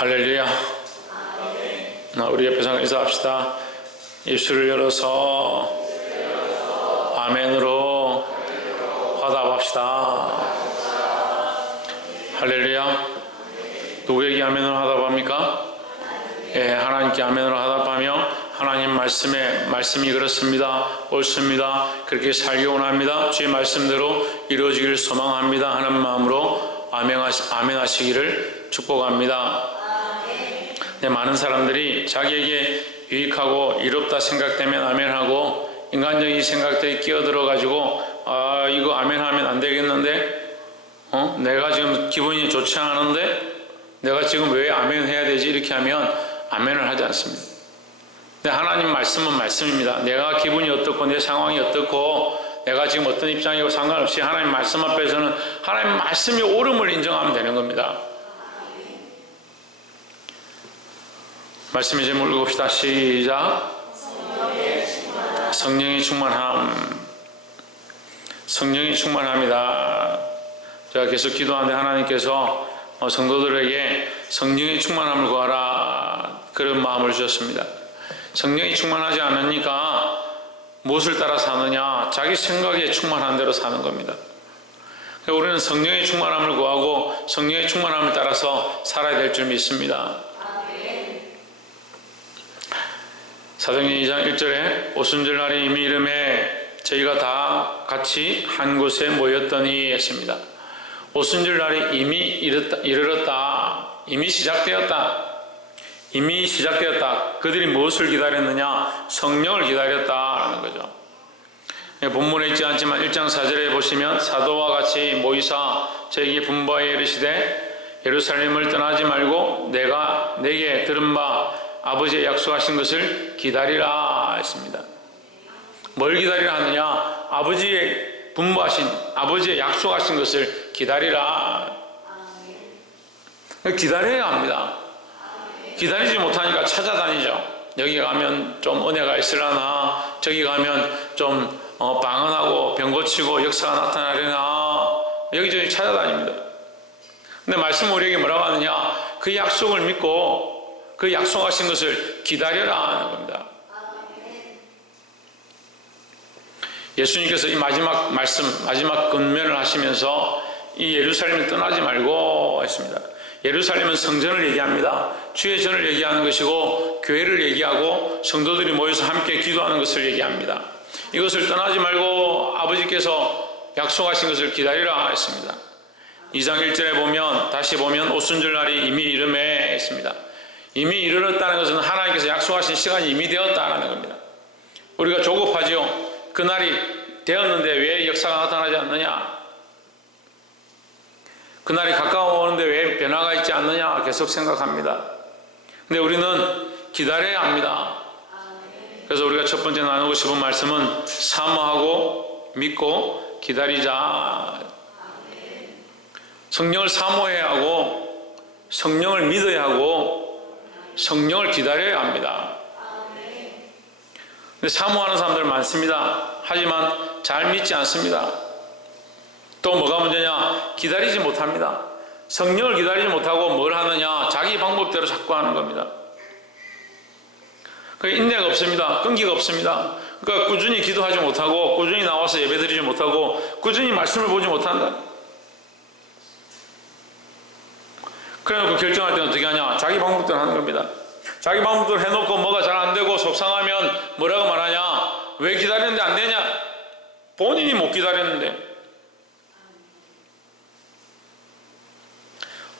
할렐루야. 우리 옆에서 인사합시다. 입술을 열어서 아멘으로 화답합시다. 할렐루야. 누구에게 아멘으로 화답합니까? 예, 하나님께 아멘으로 화답하며 하나님 말씀이 그렇습니다. 옳습니다. 그렇게 살기 원합니다. 주의 말씀대로 이루어지기를 소망합니다 하는 마음으로 아멘하시기를 축복합니다. 네, 많은 사람들이 자기에게 유익하고 이롭다 생각되면 아멘하고 인간적인 생각들이 끼어들어가지고 이거 아멘하면 안 되겠는데 내가 지금 기분이 좋지 않은데 내가 지금 왜 아멘 해야 되지? 이렇게 하면 아멘을 하지 않습니다. 근데 하나님 말씀은 말씀입니다. 내가 기분이 어떻고 내 상황이 어떻고 내가 지금 어떤 입장이고 상관없이 하나님 말씀 앞에서는 하나님 말씀이 옳음을 인정하면 되는 겁니다. 말씀의 제목을 읽읍시다. 시작. 성령의 충만함. 성령이 충만합니다. 제가 계속 기도하는데 하나님께서 성도들에게 성령의 충만함을 구하라 그런 마음을 주셨습니다. 성령이 충만하지 않으니까 무엇을 따라 사느냐? 자기 생각에 충만한 대로 사는 겁니다. 우리는 성령의 충만함을 구하고 성령의 충만함을 따라서 살아야 될 줄 믿습니다. 사도행전 2장 1절에 오순절날이 이미 이름에 저희가 다 같이 한 곳에 모였더니 했습니다. 오순절날이 이미 이르렀다. 이미 시작되었다. 이미 시작되었다. 그들이 무엇을 기다렸느냐? 성령을 기다렸다라는 거죠. 본문에 있지 않지만 1장 4절에 보시면 사도와 같이 모이사 저에게 분부하여 이르시되 예루살렘을 떠나지 말고 내가 내게 들은 바 아버지의 약속하신 것을 기다리라 했습니다. 뭘 기다리라 하느냐? 아버지의 분부하신 아버지의 약속하신 것을 기다리라. 기다려야 합니다. 기다리지 못하니까 찾아다니죠. 여기 가면 좀 은혜가 있으려나, 저기 가면 좀 방언하고 병 고치고 역사가 나타나려나 여기저기 찾아다닙니다. 근데 말씀은 우리에게 뭐라고 하느냐? 그 약속을 믿고 그 약속하신 것을 기다려라 하는 겁니다. 예수님께서 이 마지막 말씀, 마지막 권면을 하시면서 이 예루살렘을 떠나지 말고 했습니다. 예루살렘은 성전을 얘기합니다. 주의 전을 얘기하는 것이고 교회를 얘기하고 성도들이 모여서 함께 기도하는 것을 얘기합니다. 이것을 떠나지 말고 아버지께서 약속하신 것을 기다리라 했습니다. 2장 1절에 보면 다시 보면 오순절날이 이미 이름에 했습니다. 이미 이르렀다는 것은 하나님께서 약속하신 시간이 이미 되었다는 겁니다. 우리가 조급하지요. 그날이 되었는데 왜 역사가 나타나지 않느냐? 그날이 가까워오는데 왜 변화가 있지 않느냐? 계속 생각합니다. 근데 우리는 기다려야 합니다. 그래서 우리가 첫 번째 나누고 싶은 말씀은 사모하고 믿고 기다리자. 성령을 사모해야 하고 성령을 믿어야 하고 성령을 기다려야 합니다. 근데 사모하는 사람들 많습니다. 하지만 잘 믿지 않습니다. 또 뭐가 문제냐? 기다리지 못합니다. 성령을 기다리지 못하고 뭘 하느냐? 자기 방법대로 자꾸 하는 겁니다. 인내가 없습니다. 끈기가 없습니다. 그러니까 꾸준히 기도하지 못하고 꾸준히 나와서 예배드리지 못하고 꾸준히 말씀을 보지 못한다. 그래놓고 결정할 때는 어떻게 하냐? 자기 방법대로 하는 겁니다. 자기 방법대로 해놓고 뭐가 잘 안 되고 속상하면 뭐라고 말하냐? 왜 기다렸는데 안 되냐? 본인이 못 기다렸는데.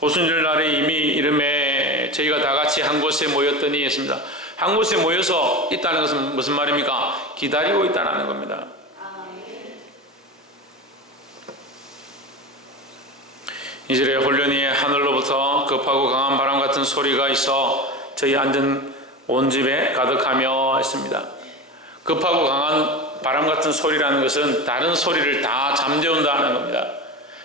오순절날에 이미 이름에 저희가 다 같이 한 곳에 모였더니 했습니다. 한 곳에 모여서 있다는 것은 무슨 말입니까? 기다리고 있다는 겁니다. 이절에 홀련히 하늘로부터 급하고 강한 바람 같은 소리가 있어 저희 앉은 온 집에 가득하며 했습니다. 급하고 강한 바람 같은 소리라는 것은 다른 소리를 다 잠재운다는 겁니다.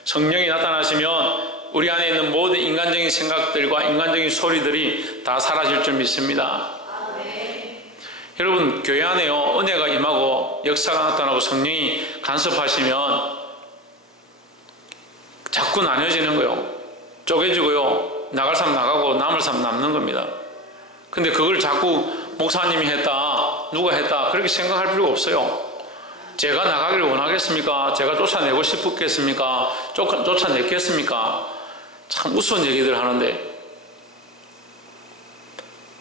성령이 나타나시면 우리 안에 있는 모든 인간적인 생각들과 인간적인 소리들이 다 사라질 줄 믿습니다. 여러분, 교회 안에요, 은혜가 임하고 역사가 나타나고 성령이 간섭하시면 자꾸 나뉘어지는 거요. 쪼개지고요. 나갈 사람 나가고 남을 사람 남는 겁니다. 근데 그걸 자꾸 목사님이 했다, 누가 했다 그렇게 생각할 필요가 없어요. 제가 나가기를 원하겠습니까? 제가 쫓아내고 싶겠습니까? 쫓아냈겠습니까? 참 우스운 얘기들 하는데,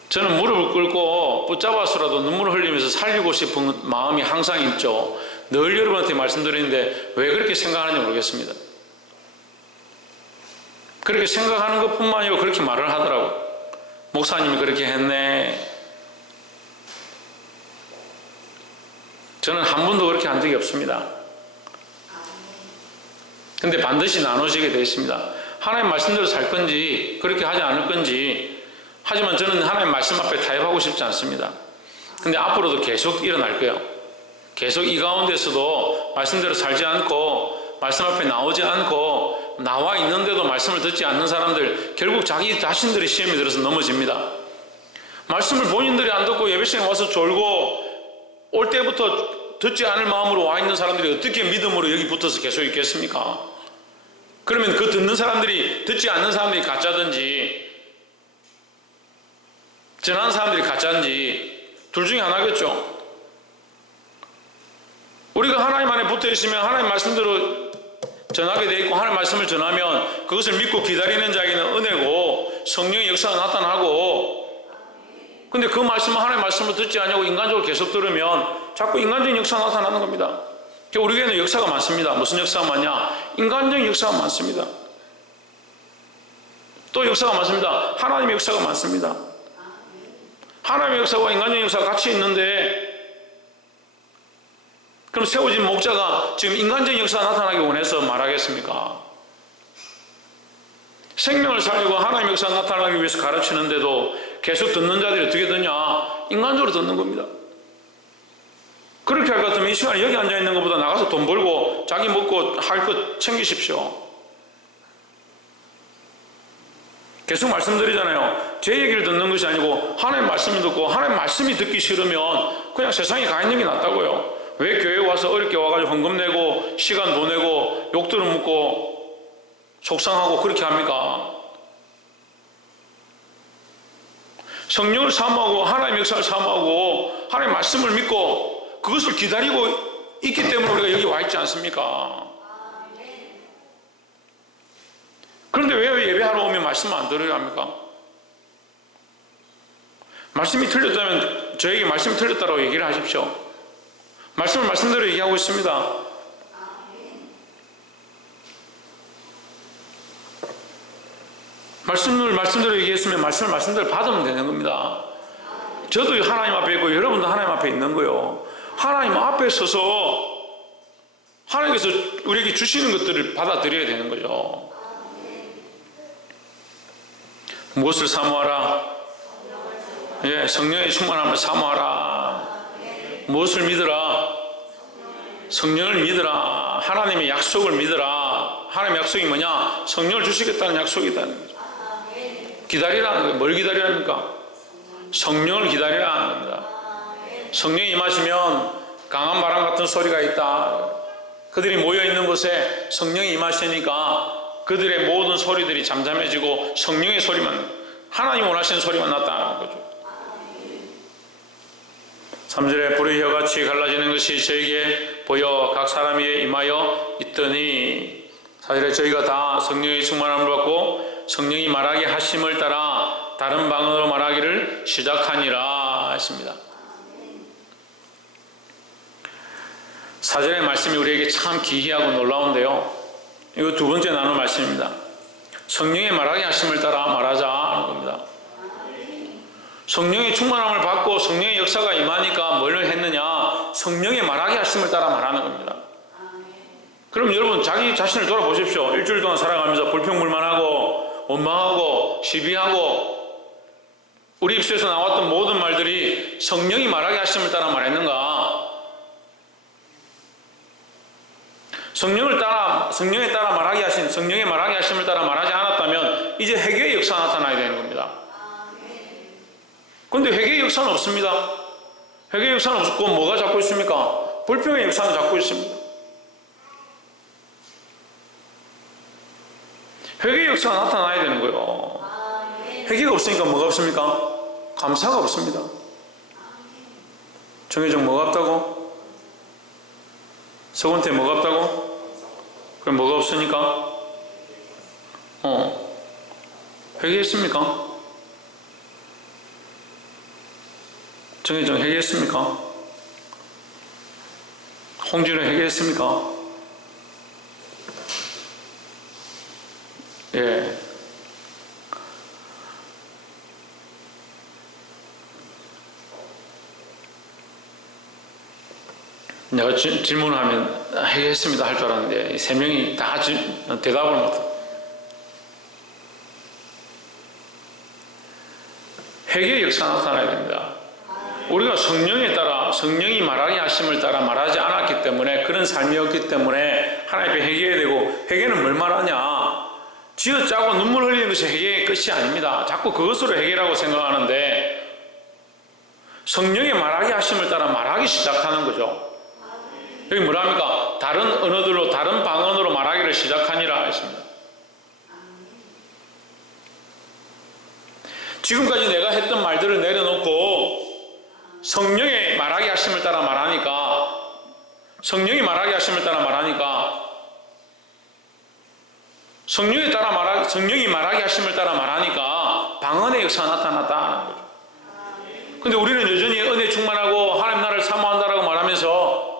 저는 무릎을 꿇고 붙잡아서라도 눈물을 흘리면서 살리고 싶은 마음이 항상 있죠. 늘 여러분한테 말씀드리는데 왜 그렇게 생각하는지 모르겠습니다. 그렇게 생각하는 것뿐만 아니라 그렇게 말을 하더라고요. 목사님이 그렇게 했네. 저는 한 번도 그렇게 한 적이 없습니다. 근데 반드시 나누시게 되어 있습니다. 하나님 말씀대로 살 건지 그렇게 하지 않을 건지. 하지만 저는 하나님 말씀 앞에 타협하고 싶지 않습니다. 근데 앞으로도 계속 일어날 거예요. 계속 이 가운데서도 말씀대로 살지 않고 말씀 앞에 나오지 않고 나와 있는데도 말씀을 듣지 않는 사람들, 결국 자기 자신들이 시험에 들어서 넘어집니다. 말씀을 본인들이 안 듣고 예배 시간에 와서 졸고 올 때부터 듣지 않을 마음으로 와 있는 사람들이 어떻게 믿음으로 여기 붙어서 계속 있겠습니까? 그러면 그 듣는 사람들이 듣지 않는 사람들이 가짜든지 전하는 사람들이 가짜인지 둘 중에 하나겠죠. 우리가 하나님 안에 붙어 있으면 하나님 말씀대로 전하게 돼 있고 하나님 말씀을 전하면 그것을 믿고 기다리는 자에게는 은혜고 성령의 역사가 나타나고, 근데 그 말씀은 하나님 말씀을 듣지 않냐고 인간적으로 계속 들으면 자꾸 인간적인 역사가 나타나는 겁니다. 우리 교회는 역사가 많습니다. 무슨 역사가 많냐? 인간적인 역사가 많습니다. 또 역사가 많습니다. 하나님의 역사가 많습니다. 하나님의 역사와 인간적인 역사가 같이 있는데, 그럼 세워진 목자가 지금 인간적인 역사가 나타나기 원해서 말하겠습니까? 생명을 살리고 하나님의 역사가 나타나기 위해서 가르치는데도 계속 듣는 자들이 어떻게 듣냐? 인간적으로 듣는 겁니다. 그렇게 할 것 같으면 이 시간에 여기 앉아있는 것보다 나가서 돈 벌고 자기 먹고 할 것 챙기십시오. 계속 말씀드리잖아요. 제 얘기를 듣는 것이 아니고 하나님 말씀을 듣고 하나님 말씀이 듣기 싫으면 그냥 세상에 가 있는 게 낫다고요. 왜 교회에 와서 어렵게 와가지고 헌금 내고 시간 보내고 욕들을 묻고 속상하고 그렇게 합니까? 성령을 사모하고 하나님의 역사를 사모하고 하나님의 말씀을 믿고 그것을 기다리고 있기 때문에 우리가 여기 와 있지 않습니까? 그런데 왜 예배하러 오면 말씀을 안 들어야 합니까? 말씀이 틀렸다면 저에게 말씀이 틀렸다고 얘기를 하십시오. 말씀을 말씀대로 얘기하고 있습니다. 말씀을 말씀대로 얘기했으면 말씀을 말씀대로 받으면 되는 겁니다. 저도 하나님 앞에 있고 여러분도 하나님 앞에 있는 거예요. 하나님 앞에 서서 하나님께서 우리에게 주시는 것들을 받아들여야 되는 거죠. 무엇을 사모하라? 예, 성령의 충만함을 사모하라. 무엇을 믿으라? 성령을 믿으라. 하나님의 약속을 믿으라. 하나님의 약속이 뭐냐? 성령을 주시겠다는 약속이다는 거죠. 기다리라는 거예요. 뭘 기다리랍니까? 성령을 기다리라는 겁니다. 성령이 임하시면 강한 바람 같은 소리가 있다. 그들이 모여있는 곳에 성령이 임하시니까 그들의 모든 소리들이 잠잠해지고 성령의 소리만, 하나님 원하시는 소리만 났다는 거죠. 3절에 불의 혀같이 갈라지는 것이 저에게 보여 각 사람 위에 임하여 있더니, 4절에 저희가 다 성령의 충만함을 받고 성령이 말하게 하심을 따라 다른 방언으로 말하기를 시작하니라 했습니다. 4절의 말씀이 우리에게 참 기이하고 놀라운데요, 이거 두 번째 나눌 말씀입니다. 성령의 말하게 하심을 따라 말하자 하는 겁니다. 성령의 충만함을 받고 성령의 역사가 임하니까 뭘 했느냐? 성령의 말하게 하심을 따라 말하는 겁니다. 그럼 여러분 자기 자신을 돌아보십시오. 일주일 동안 살아가면서 불평불만하고 원망하고 시비하고 우리 입술에서 나왔던 모든 말들이 성령이 말하게 하심을 따라 말했는가? 성령에 따라 말하게 하신, 성령의 말하게 하심을 따라 말하지 않았다면 이제 회개의 역사가 나타나야 되는 겁니다. 그런데 회개의 역사는 없습니다. 회개의 역사는 없고 뭐가 잡고 있습니까? 불평의 역사는 잡고 있습니다. 회개의 역사가 나타나야 되는 거예요. 회개가 없으니까 뭐가 없습니까? 감사가 없습니다. 정혜정 뭐가 없다고? 서건태 뭐가 없다고? 그럼 뭐가 없으니까? 회개했습니까? 정혜정 회개했습니까? 홍진호 회개했습니까? 예. 내가 질문하면 회개했습니다 할 줄 알았는데 세 명이 다 대답을 못해. 회개의 역사가 나타나야 됩니다. 우리가 성령에 따라 성령이 말하게 하심을 따라 말하지 않았기 때문에 그런 삶이었기 때문에 하나님 앞에 회개해야 되고, 회개는 뭘 말하냐? 쥐어짜고 눈물 흘리는 것이 회개의 끝이 아닙니다. 자꾸 그것으로 회개라고 생각하는데 성령의 말하게 하심을 따라 말하기 시작하는 거죠. 여기 뭐라 합니까? 다른 언어들로 다른 방언으로 말하기를 시작하니라 했습니다. 지금까지 내가 했던 말들을 내려놓고 성령의 말하게 하심을 따라 말하니까, 성령이 말하게 하심을 따라 말하니까, 성령이 말하게 하심을 따라 말하니까 방언의 역사가 나타났다는 거죠. 근데 우리는 여전히 은혜 충만하고 하나님 나라를 사모한다라고 말하면서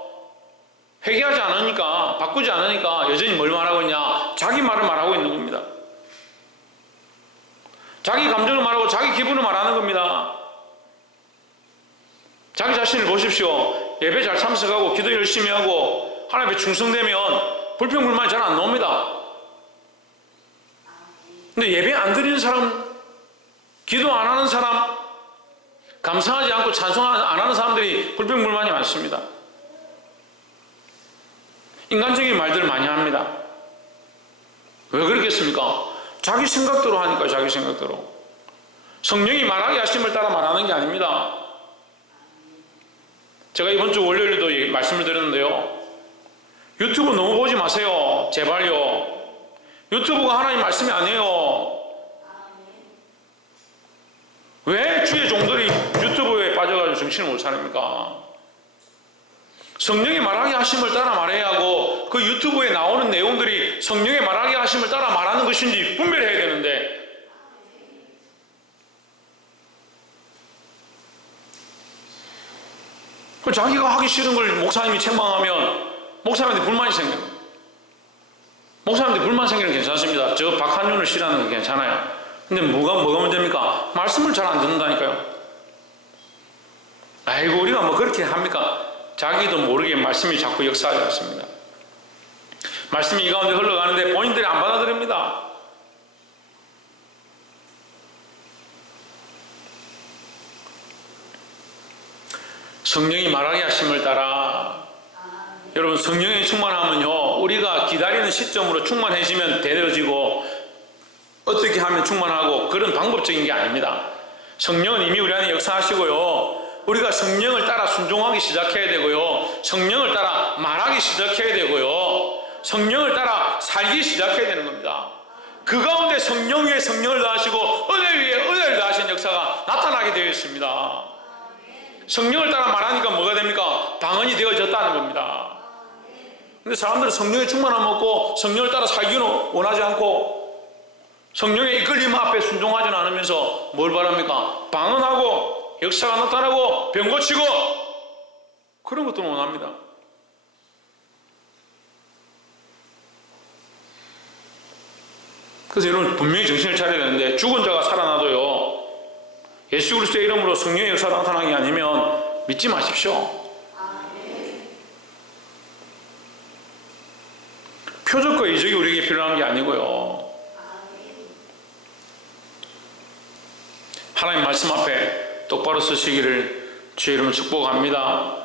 회개하지 않으니까, 바꾸지 않으니까 여전히 뭘 말하고 있냐? 자기 말을 말하고 있는 겁니다. 자기 감정을 말하고 자기 기분을 말하는 겁니다. 자기 자신을 보십시오. 예배 잘 참석하고 기도 열심히 하고 하나님께 충성되면 불평불만이 잘 안 나옵니다. 근데 예배 안 드리는 사람, 기도 안 하는 사람, 감사하지 않고 찬송 안 하는 사람들이 불평불만이 많습니다. 인간적인 말들을 많이 합니다. 왜 그렇겠습니까? 자기 생각대로 하니까. 자기 생각대로. 성령이 말하게 하심을 따라 말하는 게 아닙니다. 제가 이번 주 월요일에도 말씀을 드렸는데요, 유튜브 너무 보지 마세요. 제발요. 유튜브가 하나님 말씀이 아니에요. 왜 주의 종들이 유튜브에 빠져가지고 정신을 못 차립니까? 성령이 말하게 하심을 따라 말해야 하고, 그 유튜브에 나오는 내용들이 성령이 말하게 하심을 따라 말하는 것인지 분별해야 되는데, 자기가 하기 싫은 걸 목사님이 책망하면 목사님한테 불만이 생겨요. 목사님한테 불만 생기는 건 괜찮습니다. 저 박한윤을 싫어하는 건 괜찮아요. 근데 뭐가 문제입니까? 말씀을 잘 안 듣는다니까요. 아이고, 우리가 뭐 그렇게 합니까? 자기도 모르게 말씀이 자꾸 역사하지 않습니다. 말씀이 이 가운데 흘러가는데 본인들이 안 받아들입니다. 성령이 말하게 하심을 따라, 여러분, 성령이 충만하면요, 우리가 기다리는 시점으로 충만해지면 되어지고, 어떻게 하면 충만하고, 그런 방법적인 게 아닙니다. 성령은 이미 우리 안에 역사하시고요, 우리가 성령을 따라 순종하기 시작해야 되고요, 성령을 따라 말하기 시작해야 되고요, 성령을 따라 살기 시작해야 되는 겁니다. 그 가운데 성령 위에 성령을 더하시고 은혜 위에 은혜를 더하신 역사가 나타나게 되어 있습니다. 성령을 따라 말하니까 뭐가 됩니까? 방언이 되어졌다는 겁니다. 근데 사람들은 성령의 충만함 없고 성령을 따라 살기는 원하지 않고 성령의 이끌림 앞에 순종하지 않으면서 뭘 바랍니까? 방언하고 역사가 나타나고 병 고치고 그런 것들을 원합니다. 그래서 여러분 분명히 정신을 차려야 되는데, 죽은 자가 살아나도요, 예수 그리스도의 이름으로 성령의 역사가 나타나는 게 아니면 믿지 마십시오. 표적과 이적이 우리에게 필요한 게 아니고요, 하나님 말씀 앞에 똑바로 서시기를 주의 이름으로 축복합니다.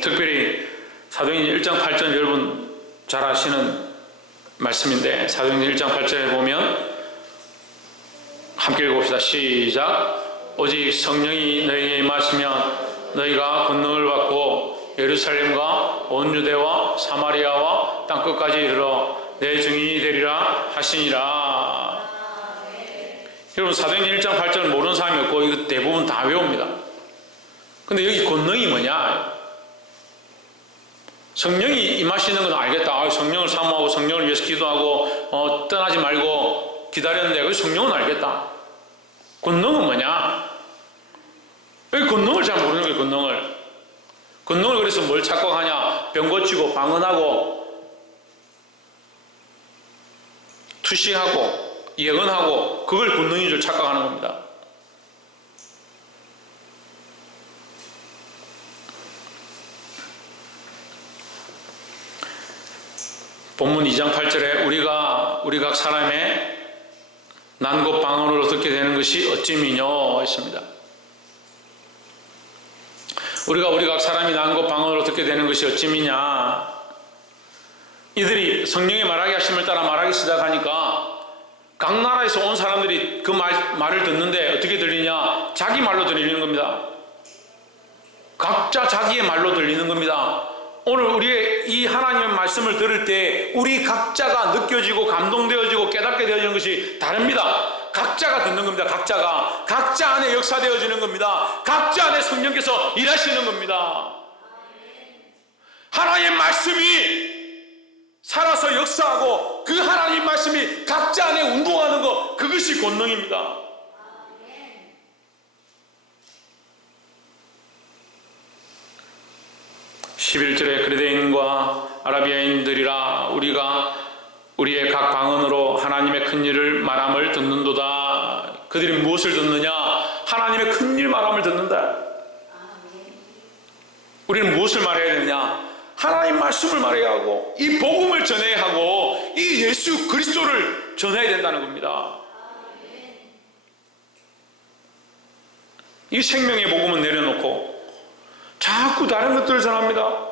특별히 사도행전 1장 8절 여러분 잘 아시는 말씀인데, 사도행전 1장 8절에 보면 함께 읽어봅시다. 시작. 오직 성령이 너희에게 임하시면 너희가 권능을 받고 예루살렘과 온 유대와 사마리아와 땅끝까지 이르러 내 증인이 되리라 하시니라. 여러분 사도행전 1장 8절은 모르는 사람이 없고 이거 대부분 다 외웁니다. 근데 여기 권능이 뭐냐? 성령이 임하시는 건 알겠다. 성령을 사모하고 성령을 위해서 기도하고 떠나지 말고 기다렸는데 그 성령은 알겠다. 권능은 뭐냐? 여기 권능을 잘 모르는 거예요. 권능을 그래서 뭘 착각하냐? 병 고치고 방언하고 투시하고 예언하고 그걸 권능인 줄 착각하는 겁니다. 본문 2장 8절에 우리 각 사람의 난고 방언으로 듣게 되는 것이 어찌미뇨 했습니다. 우리 각 사람이 난고 방언으로 듣게 되는 것이 어찌미냐? 이들이 성령의 말하게 하심을 따라 말하기 시작하니까 각 나라에서 온 사람들이 그 말을 듣는데 어떻게 들리냐? 자기 말로 들리는 겁니다. 각자 자기의 말로 들리는 겁니다. 오늘 우리의 이 하나님의 말씀을 들을 때 우리 각자가 느껴지고 감동되어지고 깨닫게 되어지는 것이 다릅니다. 각자가 듣는 겁니다. 각자 안에 역사되어지는 겁니다. 각자 안에 성령께서 일하시는 겁니다. 하나님의 말씀이 살아서 역사하고 그 하나님 말씀이 각자 안에 운동하는 것, 그것이 권능입니다. (11절에) 그레데인과 아라비아인들이라 우리가 우리의 각 방언으로 하나님의 큰 일을 말함을 듣는도다. 그들이 무엇을 듣느냐? 하나님의 큰 일 말함을 듣는다. 우리는 무엇을 말해야 되느냐? 하나님 말씀을 말해야 하고 이 복음을 전해야 하고 이 예수 그리스도를 전해야 된다는 겁니다. 이 생명의 복음은 내려놓고 자꾸 다른 것들을 전합니다.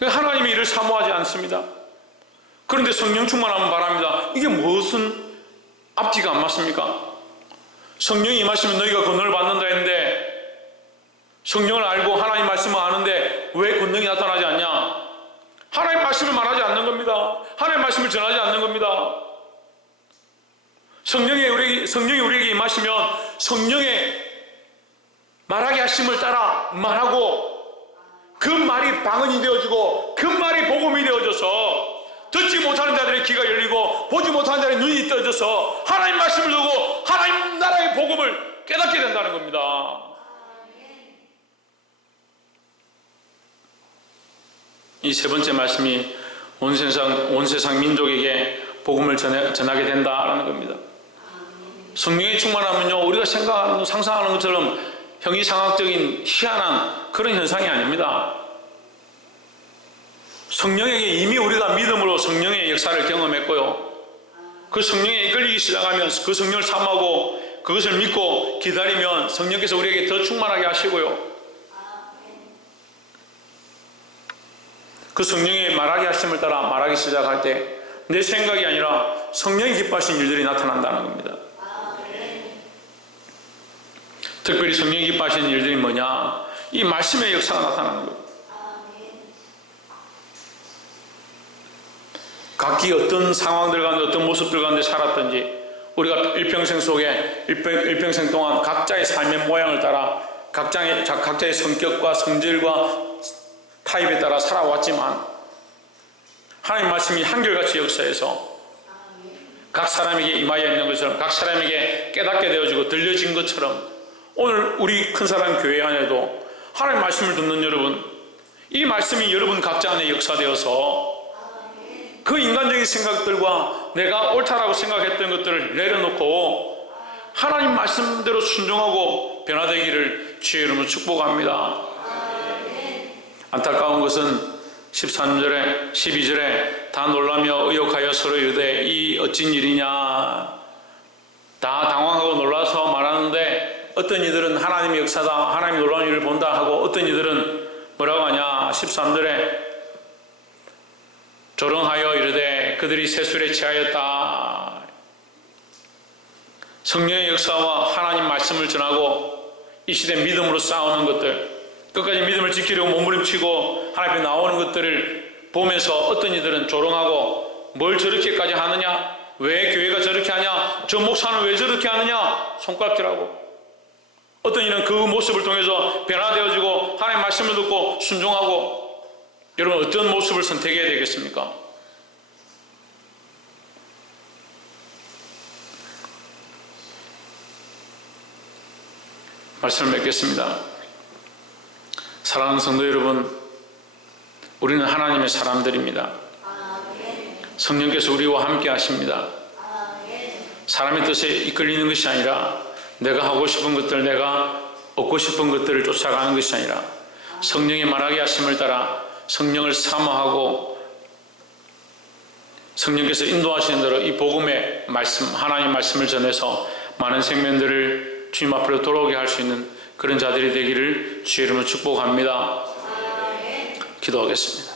하나님의 일을 사모하지 않습니다. 그런데 성령 충만하면 바랍니다. 이게 무슨 앞뒤가 안 맞습니까? 성령이 임하시면 너희가 권능을 받는다 했는데 성령을 알고 하나님 말씀을 아는데 왜 권능이 나타나지 않냐? 하나님 말씀을 말하지 않는 겁니다. 하나님 말씀을 전하지 않는 겁니다. 성령이 우리에게 임하시면 성령의 말하게 하심을 따라 말하고 그 말이 방언이 되어지고 그 말이 복음이 되어져서 듣지 못하는 자들의 귀가 열리고 보지 못하는 자들의 눈이 떠져서 하나님 말씀을 듣고 하나님 나라의 복음을 깨닫게 된다는 겁니다. 이 세 번째 말씀이 온 세상 민족에게 복음을 전하게 된다라는 겁니다. 성령이 충만하면요, 우리가 생각하는, 상상하는 것처럼 형이상학적인 희한한 그런 현상이 아닙니다. 성령에게 이미 우리가 믿음으로 성령의 역사를 경험했고요. 그 성령에 이끌리기 시작하면 그 성령을 사모하고 그것을 믿고 기다리면 성령께서 우리에게 더 충만하게 하시고요. 그 성령의 말하게 하심을 따라 말하기 시작할 때 내 생각이 아니라 성령이 기뻐하신 일들이 나타난다는 겁니다. 특별히 성령이 기뻐하시는 일들이 뭐냐? 이 말씀의 역사가 나타나는 거예요. 각기 어떤 상황들 가운데 어떤 모습들 가운데 살았든지 우리가 일평생 속에 일평생 동안 각자의 삶의 모양을 따라 각자의 성격과 성질과 타입에 따라 살아왔지만 하나님 말씀이 한결같이 역사해서 각 사람에게 임하여 있는 것처럼 각 사람에게 깨닫게 되어지고 들려진 것처럼 오늘 우리 큰사랑 교회 안에도 하나님 말씀을 듣는 여러분, 이 말씀이 여러분 각자 안에 역사되어서 그 인간적인 생각들과 내가 옳다라고 생각했던 것들을 내려놓고 하나님 말씀대로 순종하고 변화되기를 주의 이름으로 축복합니다. 안타까운 것은 13절에 12절에 다 놀라며 의욕하여 서로 이르되 이 어찌 일이냐, 다 당황하고 놀라서 말하는데 어떤 이들은 하나님의 역사다, 하나님 놀라운 일을 본다 하고 어떤 이들은 뭐라고 하냐, 13절에 조롱하여 이르되 그들이 세술에 취하였다. 성령의 역사와 하나님 말씀을 전하고 이 시대 믿음으로 싸우는 것들, 끝까지 믿음을 지키려고 몸부림치고 하나님 앞에 나오는 것들을 보면서 어떤 이들은 조롱하고 뭘 저렇게까지 하느냐, 왜 교회가 저렇게 하냐? 저 목사는 왜 저렇게 하느냐? 손가락질하고. 어떤 이는 그 모습을 통해서 변화되어지고 하나님의 말씀을 듣고 순종하고. 여러분 어떤 모습을 선택해야 되겠습니까? 말씀을 맺겠습니다. 사랑하는 성도 여러분, 우리는 하나님의 사람들입니다. 성령께서 우리와 함께 하십니다. 사람의 뜻에 이끌리는 것이 아니라 내가 하고 싶은 것들, 내가 얻고 싶은 것들을 쫓아가는 것이 아니라 성령의 말하게 하심을 따라 성령을 사모하고 성령께서 인도하시는 대로 이 복음의 말씀, 하나님의 말씀을 전해서 많은 생명들을 주님 앞으로 돌아오게 할 수 있는 그런 자들이 되기를 주의 이름으로 축복합니다. 기도하겠습니다.